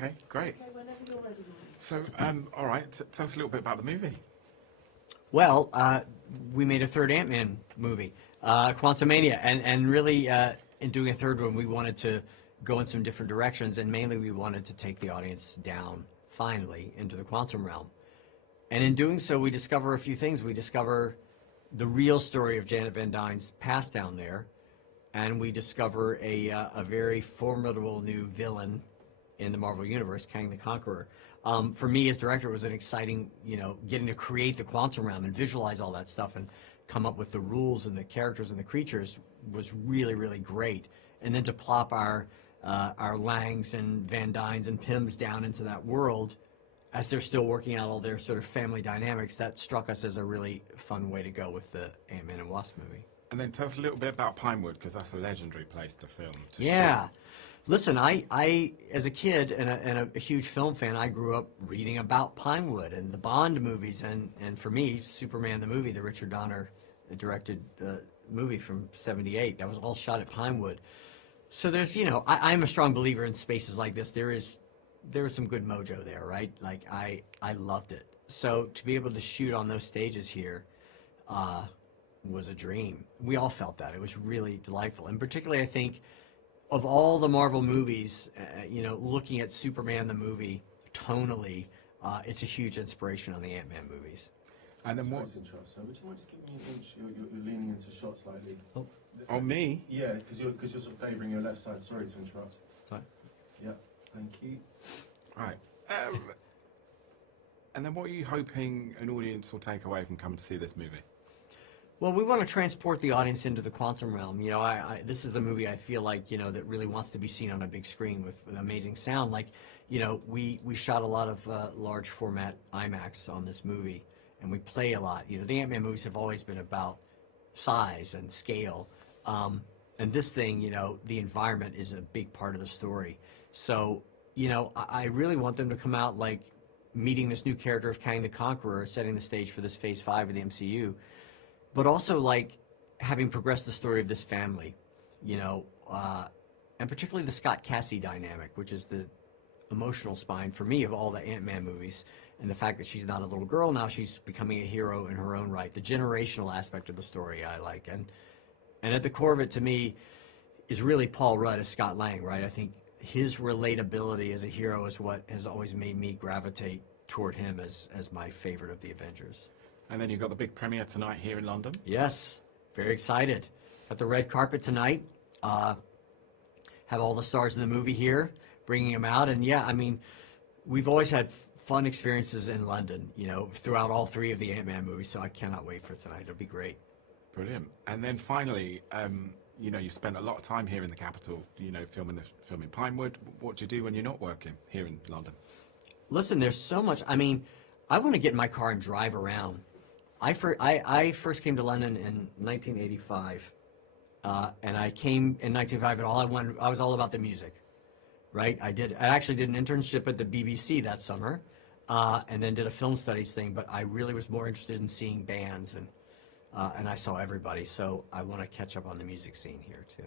Okay, great. Okay, whenever you're ready, Mike. So, all right, tell us a little bit about the movie. Well, we made a third Ant-Man movie, Quantumania, and really in doing a third one, we wanted to go in some different directions, and mainly we wanted to take the audience down, finally, into the quantum realm. And in doing so, we discover a few things. We discover the real story of Janet Van Dyne's past down there, and we discover a very formidable new villain in the Marvel Universe, Kang the Conqueror. For me as director, it was an exciting, getting to create the quantum realm and visualize all that stuff and come up with the rules and the characters and the creatures was really, really great. And then to plop our Langs and Van Dynes and Pyms down into that world as they're still working out all their sort of family dynamics, that struck us as a really fun way to go with the Ant-Man and Wasp movie. And then tell us a little bit about Pinewood, because that's a legendary place to film. Yeah. Shoot. Listen, I as a kid and a huge film fan, I grew up reading about Pinewood and the Bond movies, and for me, Superman the movie, the Richard Donner directed movie from '78, that was all shot at Pinewood. So there's, I'm a strong believer in spaces like this. There is some good mojo there, right? Like I loved it. So to be able to shoot on those stages here was a dream. We all felt that. It was really delightful, and particularly I think, of all the Marvel movies, looking at Superman the movie tonally, it's a huge inspiration on the Ant-Man movies. And then what? Sorry to interrupt, sir. Would you mind just giving me an inch? You're leaning into shot slightly. Oh. On me? Yeah, because you're sort of favouring your left side. Sorry to interrupt. Sorry. Yeah, thank you. Right. And then what are you hoping an audience will take away from coming to see this movie? Well, we want to transport the audience into the quantum realm. This is a movie I feel like, that really wants to be seen on a big screen with amazing sound. Like, we shot a lot of large format IMAX on this movie, and we play a lot. The Ant-Man movies have always been about size and scale. And this thing, the environment is a big part of the story. So, I really want them to come out like meeting this new character of Kang the Conqueror, setting the stage for this Phase 5 of the MCU. But also like having progressed the story of this family, and particularly the Scott-Cassie dynamic, which is the emotional spine for me of all the Ant-Man movies, and the fact that she's not a little girl now, she's becoming a hero in her own right. The generational aspect of the story I like, and at the core of it to me is really Paul Rudd as Scott Lang, right? I think his relatability as a hero is what has always made me gravitate toward him as my favorite of the Avengers. And then you've got the big premiere tonight here in London. Yes, very excited. Got the red carpet tonight. Have all the stars in the movie here, bringing them out. And yeah, I mean, we've always had fun experiences in London, throughout all three of the Ant-Man movies. So I cannot wait for tonight. It'll be great. Brilliant. And then finally, you've spent a lot of time here in the capital, filming Pinewood. What do you do when you're not working here in London? Listen, there's so much. I mean, I want to get in my car and drive around. I first came to London in 1985, and I came in 1985, and I was all about the music, right? I actually did an internship at the BBC that summer, and then did a film studies thing. But I really was more interested in seeing bands, and I saw everybody. So I want to catch up on the music scene here too.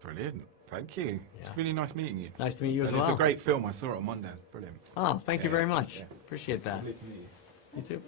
Brilliant. Thank you. Yeah. It's really nice meeting you. Nice to meet you as And well. It's a great film. I saw it on Monday. Brilliant. Oh, thank you Yeah, very much. yeah. Appreciate that. Lovely to meet you. You too.